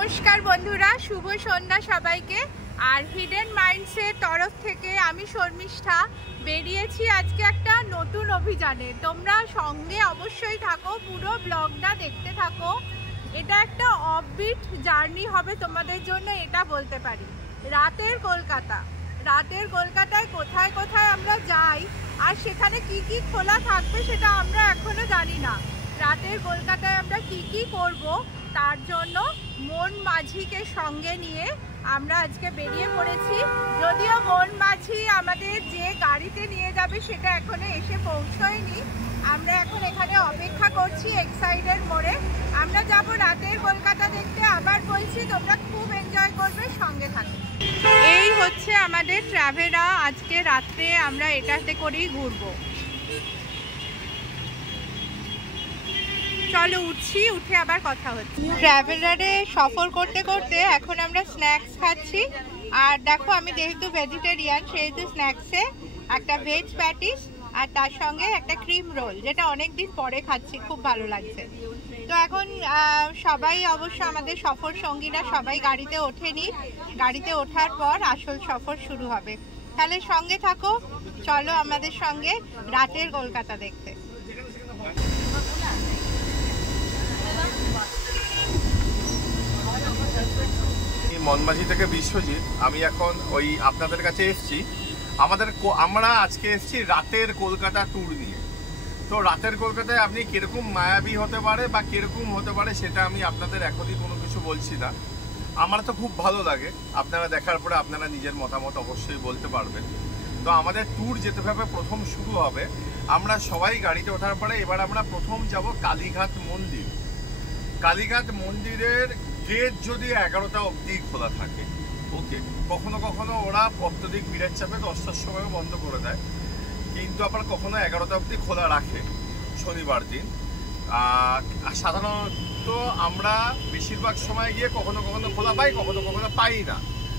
নমস্কার বন্ধুরা, শুভ সন্ধ্যা সবাইকে। আর হিডেন মাইন্ডসের তরফ থেকে আমি শর্মিষ্ঠা বেরিয়েছি আজকে একটা নতুন অভিযানে। তোমরা সঙ্গে অবশ্যই থাকো, পুরো ব্লগটা দেখতে থাকো। এটা একটা অফবিট জার্নি হবে তোমাদের জন্য, এটা বলতে পারি। রাতের কলকাতায় কোথায় কোথায় আমরা যাই আর সেখানে কি কি খোলা থাকবে সেটা আমরা এখনো জানি না। রাতের কলকাতায় আমরা কি কি করব, তার জন্য মন মাঝিকে সঙ্গে নিয়ে আমরা আজকে বেরিয়ে পড়েছি। যদিও মন মাঝি আমাদের যে গাড়িতে নিয়ে যাবে সেটা এখনো এসে পৌঁছয়নি। আমরা এখন এখানে অপেক্ষা করছি এক্সাইডের মোড়ে। আমরা যাব রাতের কলকাতা দেখতে। আবার বলছি, তোমরা খুব এনজয় করবে, সঙ্গে থাকো। এই হচ্ছে আমাদের ট্রাভেরা। আজকে রাত্রে আমরা এটাতে করেই ঘুরবো। চলো উঠছি, উঠে আবার কথা হচ্ছে। ট্রাভেলারে সফর করতে করতে এখন আমরা স্ন্যাক্স খাচ্ছি। আর দেখো, আমি যেহেতু ভেজিটেরিয়ান সেহেতু স্ন্যাক্সে একটা ভেজ প্যাটিস আর তার সঙ্গে একটা ক্রিম রোল, যেটা অনেক দিন পরে খাচ্ছি, খুব ভালো লাগছে। তো এখন সবাই অবশ্য আমাদের সফর সঙ্গীরা সবাই গাড়িতে ওঠেনি। গাড়িতে ওঠার পর আসল সফর শুরু হবে। তাহলে সঙ্গে থাকো, চলো আমাদের সঙ্গে রাতের কলকাতা দেখতে। মনমাঝি থেকে বিশ্বজিৎ। আমি এখন ওই আপনাদের কাছে এসেছি। আমরা আজকে এসেছি রাতের কলকাতা ট্যুর নিয়ে। তো রাতের কলকাতায় আপনি কিরকম মায়াবী হতে পারে বা কিরকম হতে পারে সেটা আমি আপনাদের এখনই কোনো কিছু বলছি না। আমার তো খুব ভালো লাগে, আপনারা দেখার পরে আপনারা নিজের মতামত অবশ্যই বলতে পারবেন। তো আমাদের ট্যুর যেভাবে প্রথম শুরু হবে, আমরা সবাই গাড়িতে ওঠার পরে এবার আমরা প্রথম যাব কালীঘাট মন্দির। কালীঘাট মন্দিরের গেট যদি 11টা অবধি খোলা থাকে, ওকে। কখনো কখনো ওরা অত্যধিক ভিড়ের চাপে 10টার সময় বন্ধ করে দেয়, কিন্তু আবার কখনো 11টা অবধি খোলা রাখে শনিবার দিন। আর সাধারণত আমরা বেশিরভাগ সময় গিয়ে কখনো কখনো খোলা পাই, কখনো কখনো পাই না।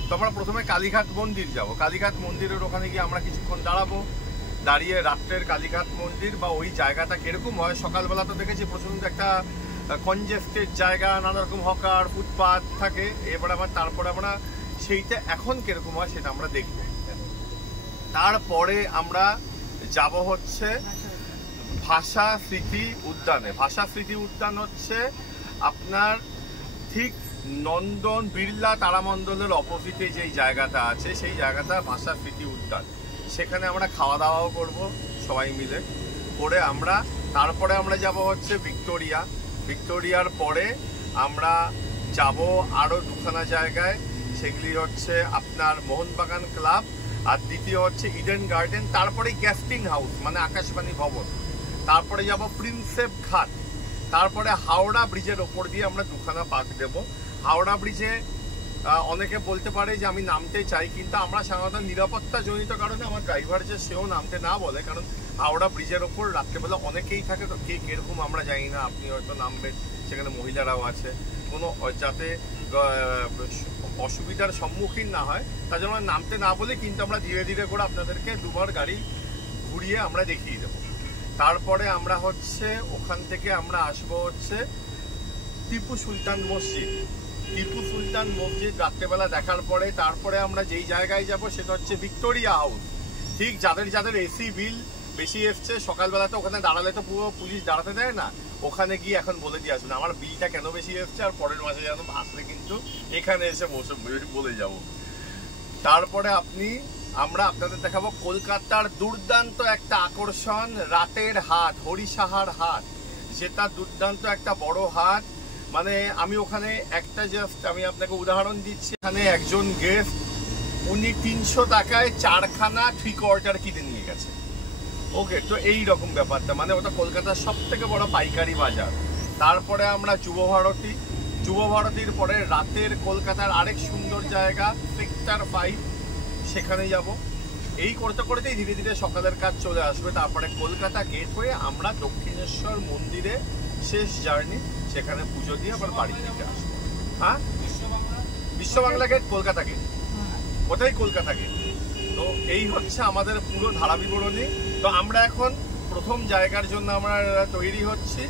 তো আমরা প্রথমে কালীঘাট মন্দির যাব। কালীঘাট মন্দিরের ওখানে গিয়ে আমরা কিছুক্ষণ দাঁড়িয়ে রাত্রের কালীঘাট মন্দির বা ওই জায়গাটা কিরকম হয়। সকালবেলা তো দেখেছি প্রচন্ড একটা কনজেস্টেড জায়গা, নানা রকম হকার ফুটপাথ থাকে। এবার আবার তারপরে আমরা সেইটা এখন কিরকম হয় সেটা আমরা দেখব। তারপরে আমরা যাব হচ্ছে ভাষা স্মৃতি উদ্যানে। ভাষা স্মৃতি উদ্যান হচ্ছে আপনার ঠিক নন্দন বিড়লা তারামণ্ডলের অপোজিটে যেই জায়গাটা আছে, সেই জায়গাটা ভাষা স্মৃতি উদ্যান। সেখানে আমরা খাওয়া দাওয়াও করব সবাই মিলে করে। তারপরে আমরা যাব হচ্ছে ভিক্টোরিয়ার পরে আমরা যাব আরও দুখানা জায়গায়। সেগুলি হচ্ছে আপনার মোহনবাগান ক্লাব, আর দ্বিতীয় হচ্ছে ইডেন গার্ডেন, তারপরে গেস্টিং হাউস মানে আকাশবাণী ভবন। তারপরে যাব প্রিন্সেপ ঘাট, তারপরে হাওড়া ব্রিজের ওপর দিয়ে আমরা দুখানা পার্ক দেব। হাওড়া ব্রিজে অনেকে বলতে পারে যে আমি নামতে চাই, কিন্তু আমরা সাধারণত নিরাপত্তাজনিত কারণে আমার ড্রাইভার যে সেও নামতে না বলে, কারণ হাওড়া ব্রিজের ওপর রাত্রেবেলা অনেকেই থাকে। তো কে কিরকম আমরা জানি না, আপনি হয়তো নামবেন, সেখানে মহিলারাও আছে, কোনো যাতে অসুবিধার সম্মুখীন না হয় তার জন্য নামতে না বলে, কিন্তু আমরা ধীরে ধীরে করে আপনাদেরকে দুবার গাড়ি ঘুরিয়ে আমরা দেখিয়ে দেবো। তারপরে আমরা হচ্ছে ওখান থেকে আমরা আসবো হচ্ছে টিপু সুলতান মসজিদ। টিপু সুলতান মসজিদ রাত্রেবেলা দেখার পরে তারপরে আমরা যেই জায়গায় যাব সেটা হচ্ছে ভিক্টোরিয়া হাউস। ঠিক যাদের এসি বিল বেশি এসছে, সকালবেলা তো ওখানে দাঁড়ালে তো পুরো পুলিশ দাঁড়াতে দেয় না, ওখানে গিয়ে এখন বলে দিয়ে আসবেন আমার বিলটা কেন বেশি এসছে, আর পরের মাসে যেন আসলে কিন্তু এখানে এসে বলে যাব। তারপরে আমরা আপনাদের দেখাবো কলকাতার দুর্দান্ত একটা আকর্ষণ, রাতের হাট, হরিসাহার হাট, যেটা দুর্দান্ত একটা বড় হাট। মানে আমি ওখানে আমি আপনাকে উদাহরণ দিচ্ছি। এখানে একজন গেস্ট, উনি 300 টাকায় 4খানা 3/4 কিনে নিয়ে গেছে, ওকে। তো এই রকম ব্যাপারটা, মানে ওটা কলকাতার সব থেকে বড় পাইকারি বাজার। তারপরে আমরা যুবভারতীর পরে রাতের কলকাতার আরেক সুন্দর জায়গা সেক্টর 5, সেখানে যাব। এই করতে করতেই ধীরে ধীরে সকালের কাজ চলে আসবে। তারপরে কলকাতা গেট হয়ে আমরা দক্ষিণেশ্বর মন্দিরে শেষ জার্নি, সেখানে পুজো দিয়ে আবার বাড়ি থেকে আসবো। হ্যাঁ, বিশ্ববাংলা গেট, কলকাতা গেট, ওটাই কলকাতা গেট। তো এই হচ্ছে আমাদের পুরো ধারা বিবরণী। তো আমরা এখন প্রথম জায়গার জন্য আমরা তৈরি হচ্ছি।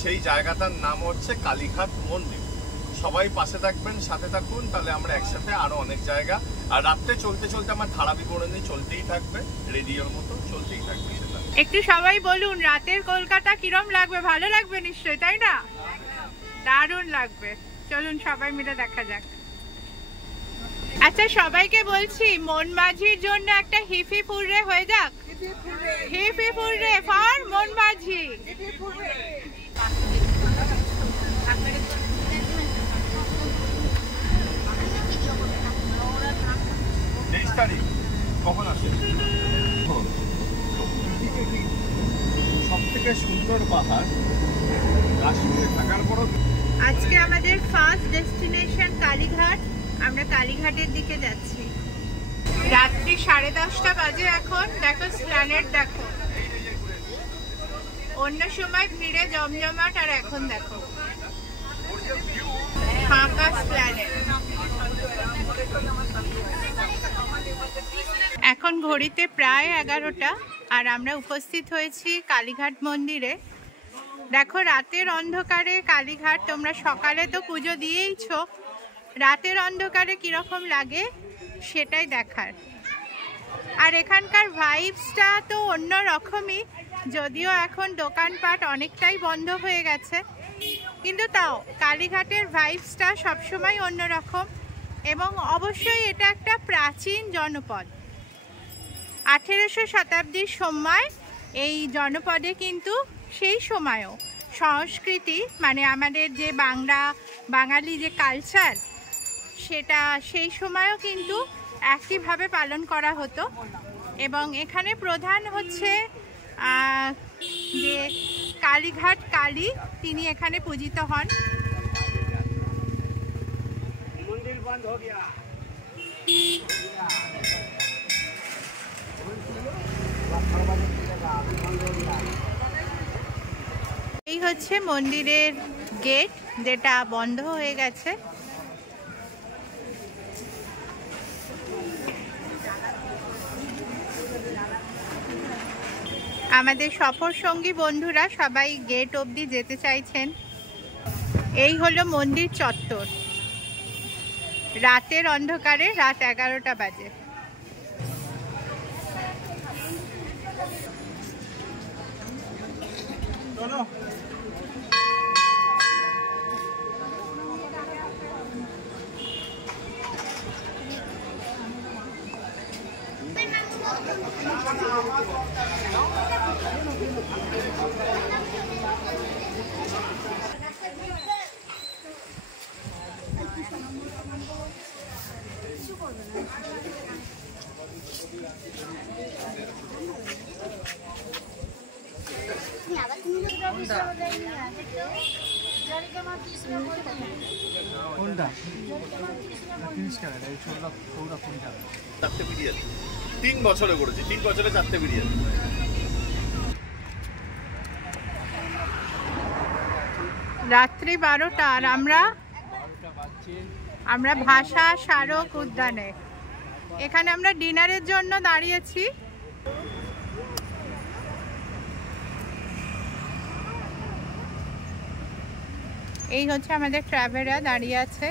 সেই জায়গাটার নাম হচ্ছে কালীঘাট মন্দির। সবাই পাশে থাকবেন, সাথে থাকুন, তাহলে আমরা একসাথে আরো অনেক জায়গা, আর রাত্রে চলতে চলতে আমার ধারা বিবরণী চলতেই থাকবে, রেডিওর মতো চলতেই থাকবে। সেটা একটু সবাই বলুন, রাতের কলকাতা কিরম লাগবে? ভালো লাগবে নিশ্চয়ই, তাই না? দারুণ লাগবে। চলুন সবাই মিলে দেখা যাক। আচ্ছা, সবাইকে বলছি মন মাঝির জন্য একটা হিপি ফুররে হয়ে যাক। হিপি ফুররে ফর মন মাঝি। কখন আসে? সব থেকে সুন্দর পাহাড় কাশ্মীরে থাকার পরও। আজকে আমাদের ফার্স্ট ডেস্টিনেশন কালীঘাট। আমরা কালীঘাটের দিকে যাচ্ছি। রাত্রি 10:30 বাজে এখন। দেখো স্প্ল্যানেড, দেখো অন্য সময় ভিড়ে জমজমাট, আর এখন দেখো ফাঁকা স্প্ল্যানেড। এখন ঘড়িতে প্রায় 11টা, আর আমরা উপস্থিত হয়েছি কালীঘাট মন্দিরে। দেখো রাতের অন্ধকারে কালীঘাট, তোমরা সকালে তো পুজো দিয়েইছো, রাতের অন্ধকারে কিরকম লাগে সেটাই দেখার। আর এখানকার ভাইবসটা তো অন্য রকমই, যদিও এখন দোকানপাট অনেকটাই বন্ধ হয়ে গেছে, কিন্তু তাও কালীঘাটের ভাইবসটা সবসময় অন্যরকম। এবং অবশ্যই এটা একটা প্রাচীন জনপদ। 18শো শতাব্দীর সময় এই জনপদে কিন্তু সেই সময়ও সংস্কৃতি, মানে আমাদের যে বাঙালি যে কালচার, সেটা সেই সময়ও কিন্তু একইভাবে পালন করা হতো। এবং এখানে প্রধান হচ্ছে যে কালীঘাট কালী, তিনি এখানে পূজিত হন। এই হচ্ছে মন্দিরের গেট, যেটা বন্ধ হয়ে গেছে। আমাদের সফর সঙ্গী বন্ধুরা সবাই গেট অবধি যেতে চাইছেন। এই হলো মন্দির চত্বর। রাতের অন্ধকারে রাত 11টা বাজে। চারটে বিরিয়ানি 3 বছরে করেছি, 3 বছরে 4টে বিরিয়ানি। রাত্রি 12টা, আর আমরা ভাষা স্মারক উদ্যানে। এখানে আমরা ডিনারের জন্য দাঁড়িয়েছি। এই হচ্ছে আমাদের ট্রাভেলার দাঁড়িয়ে আছে।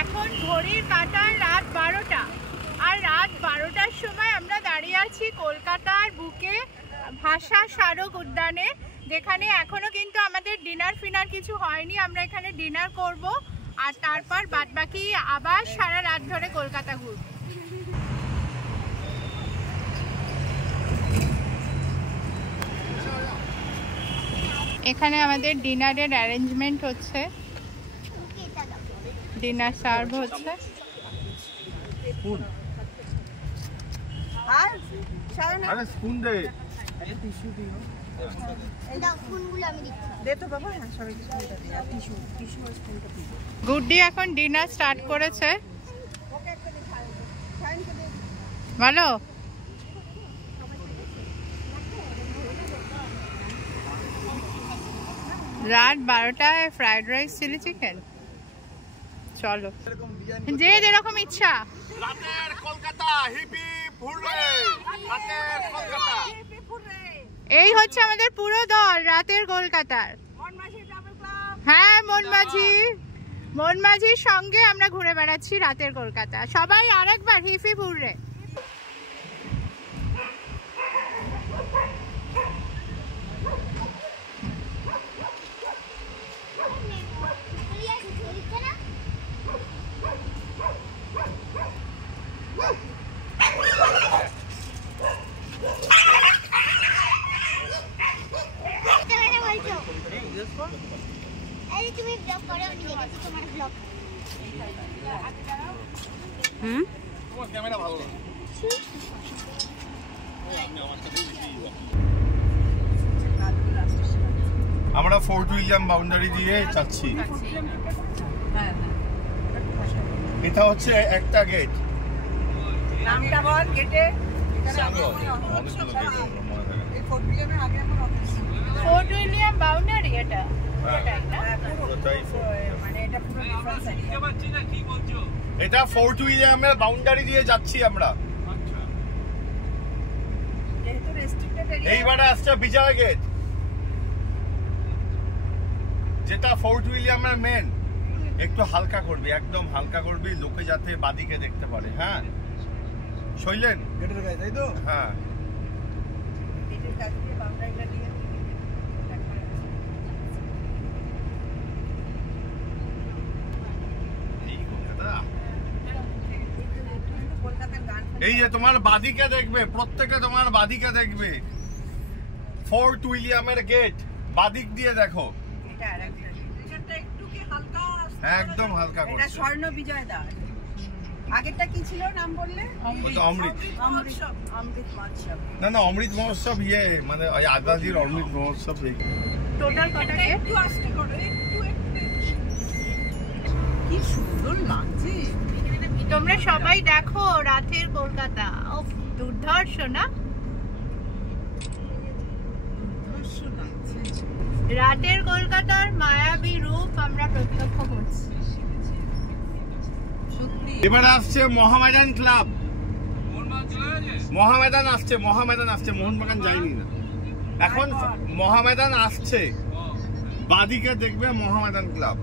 এখন ঘড়ির কাঁটার রাত 12টা, আর রাত 12টার সময় আমরা দাঁড়িয়ে আছি কলকাতার বুকে ভাষা স্মারক উদ্যানে, যেখানে এখনো কিন্তু আমাদের ডিনার ফিনার কিছু হয়নি। আমরা এখানে ডিনার করব, আর তারপর বাদবাকি আবার সারা রাত ধরে কলকাতা ঘুরব। এখানে আমাদের ডিনারের অ্যারেঞ্জমেন্ট হচ্ছে, ডিনার সার্ভ হচ্ছে। গুড্ডি এখন ডিনার স্টার্ট করেছে। ভালো। রাত 12টায় ফ্রাইড রাইস, চিলি চিকেন। চলো, যে যেরকম ইচ্ছা। রাতের কলকাতা হিপি এই হচ্ছে আমাদের পুরো দল রাতের কলকাতার। হ্যাঁ, মনমাঝির সঙ্গে আমরা ঘুরে বেড়াচ্ছি রাতের কলকাতা। সবাই আরেকবার হিফি হুররে। তুমি ব্লগ করো, আমি দেখেছি তোমার ব্লগ। তোমার ক্যামেরা ভালো না। আমরা ফোর্ট উইলিয়াম বাউন্ডারি দিয়ে যাচ্ছি। এটা হচ্ছে একটা গেট। নামটা বল গেটে। ফোর্ট উইলিয়াম বাউন্ডারি এটা। এটা ফোর্ট উইলিয়ামের বাউন্ডারি দিয়ে যাচ্ছি আমরা। এইবারে আসছে বিজয় গেট, যেটা ফোর্ট উইলিয়ামের মেন। একটু হালকা করবি, একদম হালকা করবি, লোকে যাতে বাদিকে দেখতে পারে। হ্যাঁ শৈলেন, তাই তো? হ্যাঁ, এই যে তোমার বাদিকে দেখবে, প্রত্যেকে তোমার বাদিকে দেখবে। ফোর্ট উইলিয়ামের গেট, বাদিক দিয়ে দেখো। একদম হালকা করো। এটা স্বর্ণ বিজয় দাস। আগেরটা কি ছিল নাম বললে? অমৃত। অমৃত মহোৎসব। না, অমৃত মহোৎসব মানে ওই আজাদির অমৃত মহোৎসব। টোটাল কটা? একটু আস্তে করো, একটু। কি সুন্দর লাগছে। তোমরা সবাই দেখো রাতের কলকাতা। ওফ, দুর্ধর্ষ না? রাতের কলকাতার মায়াবী রূপ আমরা প্রত্যক্ষ করছি। এবার আসছে মহামেদান ক্লাব। মহামেদান আসছে, মোহনবাগান যায়নি না এখন। মহামেদান আসছে, বাদিকে দেখবে মহামেদান ক্লাব।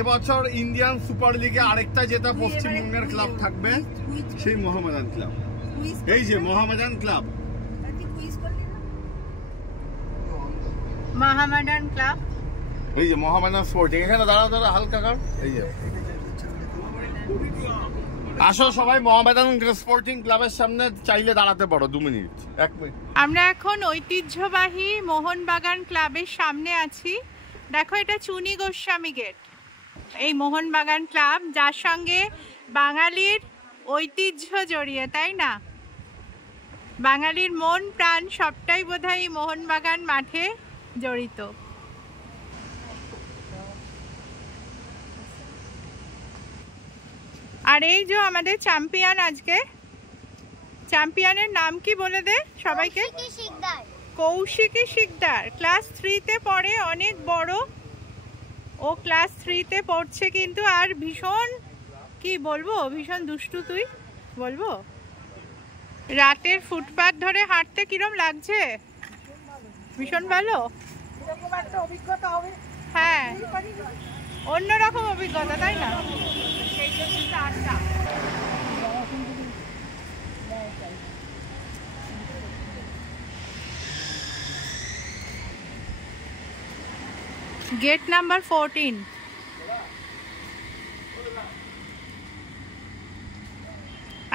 এবছর ইন্ডিয়ান সুপার লিগে আরেকটা যেটা পশ্চিমবঙ্গের ক্লাব থাকবে, সেই মহামেদান ক্লাব। এই যে মহামেদান ক্লাব, মহামেদান ক্লাব। এই যে মহামেদান স্পোর্টিং। এখানে দাঁড়া হালকা কর। এই যে আসো সবাই মহামেদান স্পোর্টিং ক্লাবের সামনে, চাইলে দাঁড়াতে পারো 2 মিনিট, 1 মিনিট। আমরা এখন ঐতিহ্যবাহী মোহনবাগান ক্লাবের সামনে আছি। দেখো, এটা চুনি গোস্বামী গেট। এই মোহনবাগান ক্লাব, যার সঙ্গে বাঙালির ঐতিহ্য জড়িয়ে, তাই না? বাঙালির মন প্রাণ সবটাই বোধহয় মোহনবাগান মাঠে জড়িত। আর এই যে আমাদের চ্যাম্পিয়ন, আজকে চ্যাম্পিয়নের নাম কি বলে দে সবাইকে? কৌশিকী শিকদার। ক্লাস 3-তে পড়ে, অনেক বড় ও। ক্লাস 3-তে পড়ছে কিন্তু, আর ভীষণ, কি বলবো, ভীষণ দুষ্টু। তুই বলবো? রাতের ফুটপাথ ধরে হাঁটতে কিরম লাগছে? ভীষণ ভালো। হ্যাঁ, অন্যরকম অভিজ্ঞতা, তাই না? Gate number 14।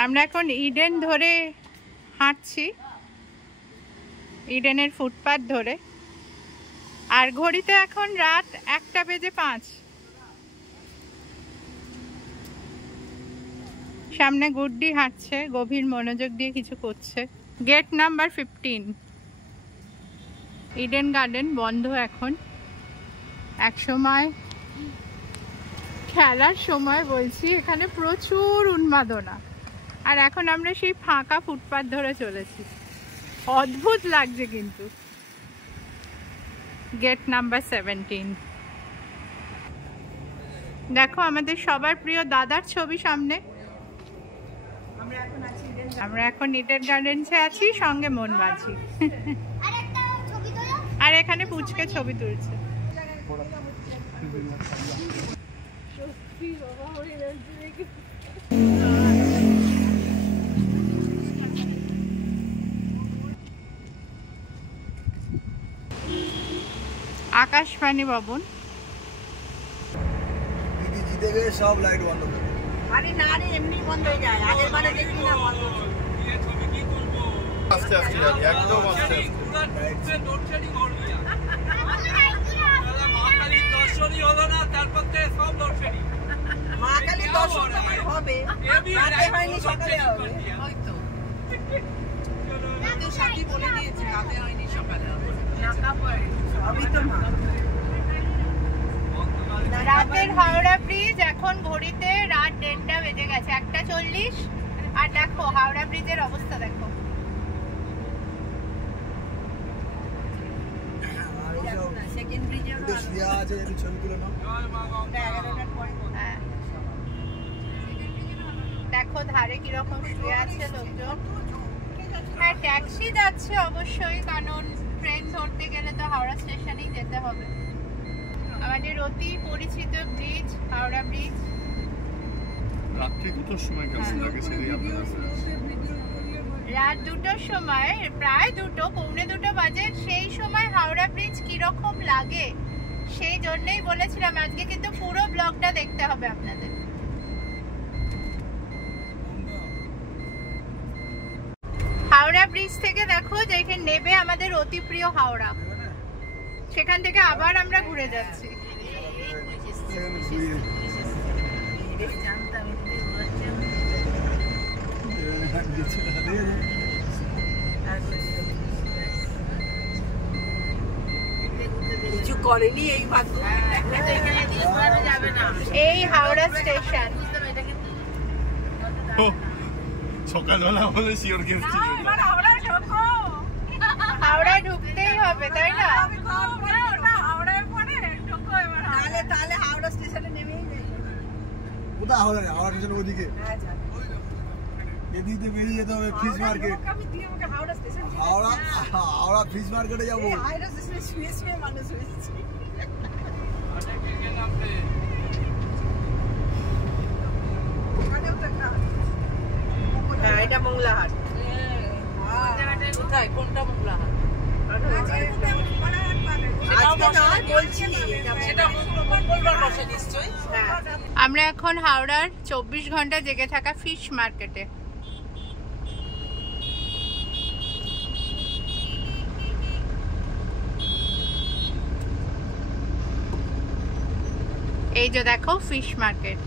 আমরা এখন ইডেন ধরে হাঁটছি, ইডেনের ফুটপাথ ধরে। আর ঘড়িতে এখন রাত 1:05। সামনে গুড্ডি হাঁটছে, গভীর মনোযোগ দিয়ে কিছু করছে। Gate number 15। ইডেন গার্ডেন বন্ধ এখন। এক সময় খেলার সময় বলছি, এখানে প্রচুর উন্মাদনা। আর এখন আমরা সেই ফাঁকা ফুটপাথ ধরে চলেছি। অদ্ভুত লাগছে কিন্তু। Gate number 17। দেখো আমাদের সবার প্রিয় দাদার ছবি সামনে। আমরা এখন ইডেন গার্ডেন্সে আছি, সঙ্গে মন মাঝি। আর এখানে পুচকে ছবি তুলছে। আকাশবাণী ভবন। দিদি জিতে গেলে সব লাইট বন্ধ করে। আরে না রে, এমনি বন্ধ হয়ে যায়। আগের বারে দেখি না বন্ধ ছিল। আস্তে আস্তে যাবি, একদম আস্তে আস্তে। মা কালী দর্শন আমার হবে, রাতে হয়নি সকালে হবে। হয়তো রাতে সাথী বলে দিয়েছে রাতে হয়নি সকালে হবে। সবই তো মা। রাতের হাওড়া ব্রিজ, এখন ঘড়িতে রাত 1:30 বেজে গেছে, 1:40। আর দেখো হাওড়া ব্রিজের অবস্থা দেখো। সেকেন্ড ব্রিজে শুয়ে আছে, একটু ছবি তুলে নাও। হ্যাঁ। দেখো ধারে কিরকম শুয়ে আছে লোকজন। হ্যাঁ, ট্যাক্সি যাচ্ছে অবশ্যই, কারণ ট্রেন ধরতে গেলে তো হাওড়া স্টেশনেই যেতে হবে। আমাদের অতি পরিচিত ব্রিজ, হাওড়া ব্রিজ। রাত্রি দুটোর সময় কেমন লাগে সেটাই আপনারা রাত 2টোর সময়, প্রায় 2টো, পৌনে 2টো বাজে, সেই সময় হাওড়া ব্রিজ কিরকম লাগে সেই জন্যই বলেছিলাম আজকে কিন্তু পুরো ব্লগটা দেখতে হবে আপনাদের। হাওড়া ব্রিজ থেকে দেখো যেখানে নেবে আমাদের অতি প্রিয় হাওড়া, সেখান থেকে আবার আমরা ঘুরে যাচ্ছি। কিছু করেনি এই ভাগ্য। এই হাওড়া স্টেশন। সকালবেলা বলে শিওর গেছি হাওড়া ঢুকতেই হবে, তাই না? তাহলে হাওড়া স্টেশনে নেমেই যাই। কোথায় হাওড়া? হাওড়া স্টেশন ওদিকে, এদিকে বেরিয়ে যেতে হবে ফিশ মার্কেট। হাওড়া ফিশ মার্কেটে যাবো। হাওড়া স্টেশনে শুয়ে শুয়ে মানুষ হয়েছে। হ্যাঁ, এটা মংলাহাট। কোথায়, কোনটা মংলাহাট? আমরা এখন হাওড়ার 24 ঘন্টা জেগে থাকা ফিশ মার্কেটে। এই যে দেখো ফিশ মার্কেট।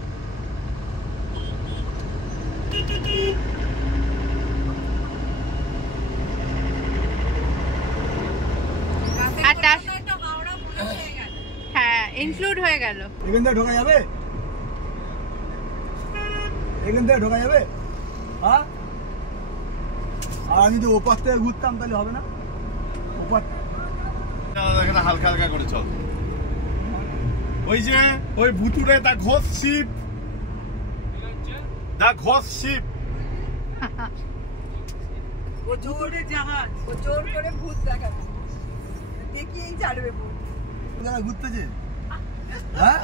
হ্যাঁ, ইনক্লুড হয়ে গেল। এখান থেকে ঢোকা যাবে? এখান থেকে ঢোকা যাবে? হ্যাঁ, আর আমি তো ওপার থেকে ঘুরতাম, তাহলে হবে না? ওপার হালকা হালকা করে চল। ওই যে ওই ভুতুরে দা ঘোষ শিপ, দা ঘোষ শিপ। ও জোরে জাহাজ, ও জোর করে ভূত দেখাবে, দেখিয়েই ছাড়বে ভূত। কোথায় ঘুরতেছে? হ্যাঁ,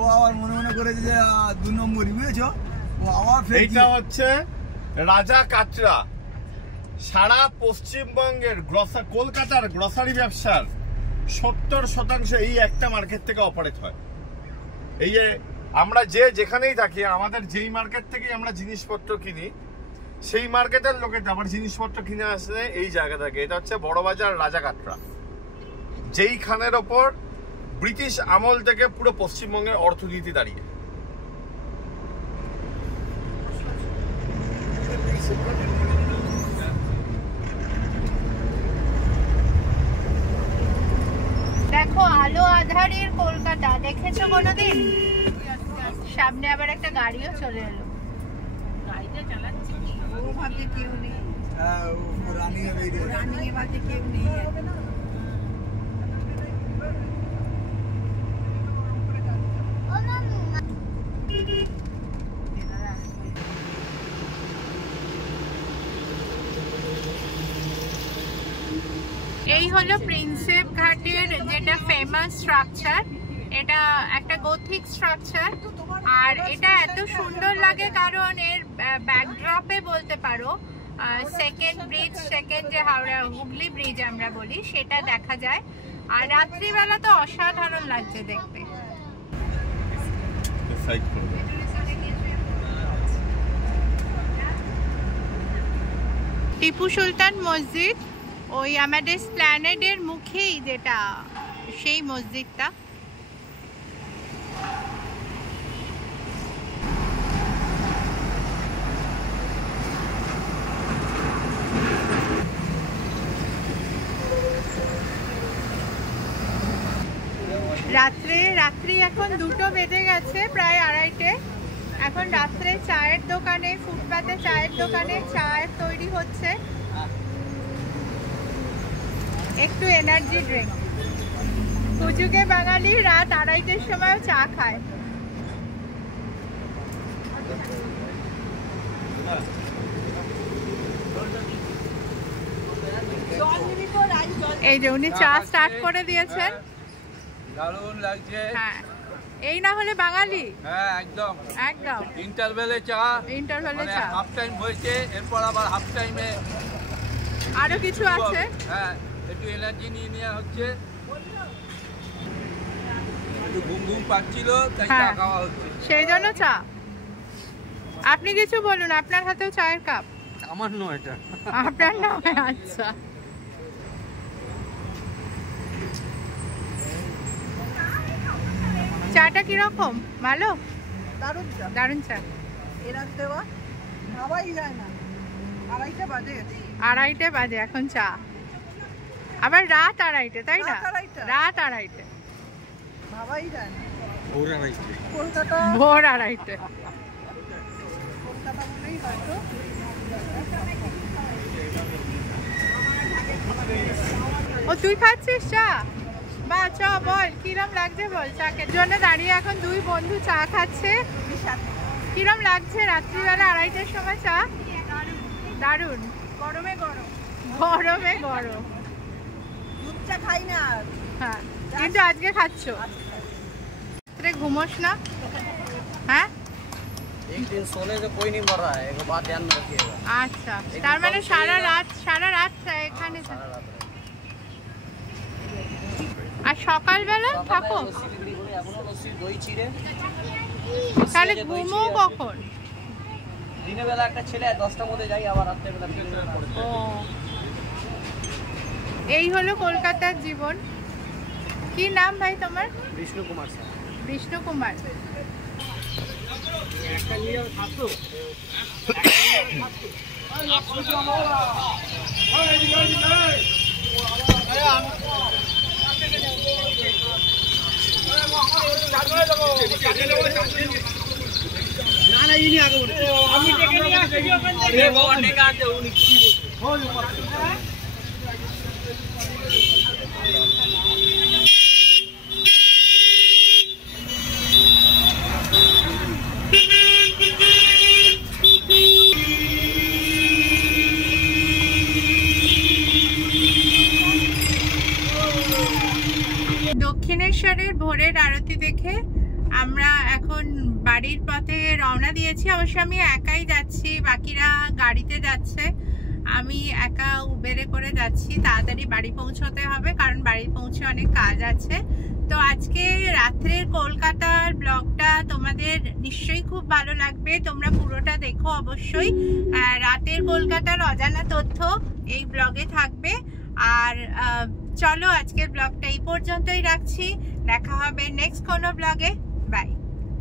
ও আবার মনে মনে করেছে যে 2 নম্বরই, বুঝেছো? ও আবার এইটা হচ্ছে রাজা কাটরা। সারা পশ্চিমবঙ্গের কলকাতার গ্রসারি ব্যবসার 70% এই একটা মার্কেট থেকে অপারেট হয়। এই যে আমরা যেখানেই থাকি, আমাদের যেই মার্কেট থেকে আমরা জিনিসপত্র কিনি, সেই মার্কেটের লোকের আবার জিনিসপত্র কিনে আসলে এই জায়গা থেকে। এটা হচ্ছে বড়বাজার রাজা কাটরা, যেইখানের ওপর ব্রিটিশ আমল থেকে পুরো পশ্চিমবঙ্গের অর্থনীতি দাঁড়িয়ে। দেখো আলো আধারের কলকাতা, দেখেছো কোনোদিন? সামনে আবার একটা গাড়িও চলে এলো। গাড়িটা চালাচ্ছে কি? ও ভাবছে কেউ নেই। রানিং এ বেরিয়ে রানিং এ বাজে কেউ নেই। এই হলো প্রিন্সেপ ঘাটের যেটা ফেমাস স্ট্রাকচার। এটা একটা গথিক স্ট্রাকচার, আর এটা এত সুন্দর লাগে কারণ এর ব্যাকড্রপে বলতে পারো সেকেন্ড ব্রিজ, সেকেন্ড যে হাওড়া হুগলি ব্রিজ আমরা বলি সেটা দেখা যায়। আর রাত্রিবেলা তো অসাধারণ লাগছে দেখতে। টিপু সুলতান মসজিদ ওই আমাদের স্প্ল্যানেডের মুখেই, যেটা সেই মসজিদটা। রাত্রি এখন 2টো বেজে গেছে, প্রায় 2:30। এখন রাত্রে চায়ের দোকানে, ফুটপাতে চায়ের দোকানে চা তৈরি হচ্ছে, একটু এনার্জি ড্রিঙ্ক। পুজুকে বাঙালি রাত 2:30টার সময়ও চা খায়। এই যে উনি চা স্টার্ট করে দিয়েছেন। দারুণ লাগছে। হ্যাঁ, এই না হলে বাঙালি। হ্যাঁ, একদম একদম ইন্টারভেলে চা, ইন্টারভেলে চা, হাফ টাইম হয়েছে, এরপর আবার হাফ টাইমে আরো কিছু আছে। হ্যাঁ, একটু এনার্জি নিয়ে নেওয়া হচ্ছে, একটু ঘুম ঘুম পাচ্ছিল তাই চা হ্যাঁ, খাওয়া হচ্ছে। সেই জন্য চা। আপনি কিছু বলুন, আপনার হাতেও চায়ের কাপ? আমার নয় এটা। আপনার নয়? আচ্ছা। চাটা কিরকম? ভালো? দারুণ চা, দারুণ চা। এরা দেওয়া ভাবাই যায় না। 2:30 বাজে। 2:30 বাজে এখন চা, আবার রাত 2:30, তাই না? রাত 2:30, ভাবাই যায় না। ভোর 2:30। কলকাতা, ভোর 2:30। কলকাতা বলেই হয়তো। ও তুই খাচ্ছিস চা? বা চ, বল কিরম লাগছে বল। চাকের জন্য দাঁড়িয়ে এখন দুই বন্ধু চা খাচ্ছে। কিরম লাগছে রাত্রিবেলা 2:30টার সময় চা? দারুণ। গরমে গরম, গরমে গরম। দুধ চা খাই না আর। হ্যাঁ, কিন্তু আজকে খাচ্ছ। রাত্রে ঘুমোস না? হ্যাঁ, एक दिन सोने से कोई नहीं मर रहा है, एक बात ध्यान में रखिएगा। আচ্ছা, তার মানে সারা রাত এখানে থাকো। আর সকালবেলা থাকো? শিলিগুড়ি করে এখনো লস্যি দই চিড়ে। তাহলে ঘুমো কখন? দিনের বেলা একটা ছেলে 10টার মধ্যে যাই, আবার রাত্রে বেলা পড়ে। ও, এই হলো কলকাতার জীবন। কি নাম ভাই তোমার? বিষ্ণু কুমার স্যার। বিষ্ণু কুমার। না না, ইনি আগে বলে আমি ডেকে নিয়ে আসি ওখান থেকে। বাবা ডেকে আনতে উনি কি বলছে? দক্ষিণেশ্বরের ভোরের আরতি দেখে আমরা এখন বাড়ির পথে রওনা দিয়েছি। অবশ্য আমি একাই যাচ্ছি, বাকিরা গাড়িতে যাচ্ছে, আমি একা উবেরে করে যাচ্ছি। তাড়াতাড়ি বাড়ি পৌঁছতে হবে কারণ বাড়ি পৌঁছে অনেক কাজ আছে। তো আজকে রাত্রের কলকাতার ব্লগটা তোমাদের নিশ্চয়ই খুব ভালো লাগবে, তোমরা পুরোটা দেখো অবশ্যই। রাতের কলকাতার অজানা তথ্য এই ব্লগে থাকবে। আর চলো আজকের ব্লগটা এই পর্যন্তই রাখছি, দেখা হবে নেক্সট কোনো ব্লগে। বাই।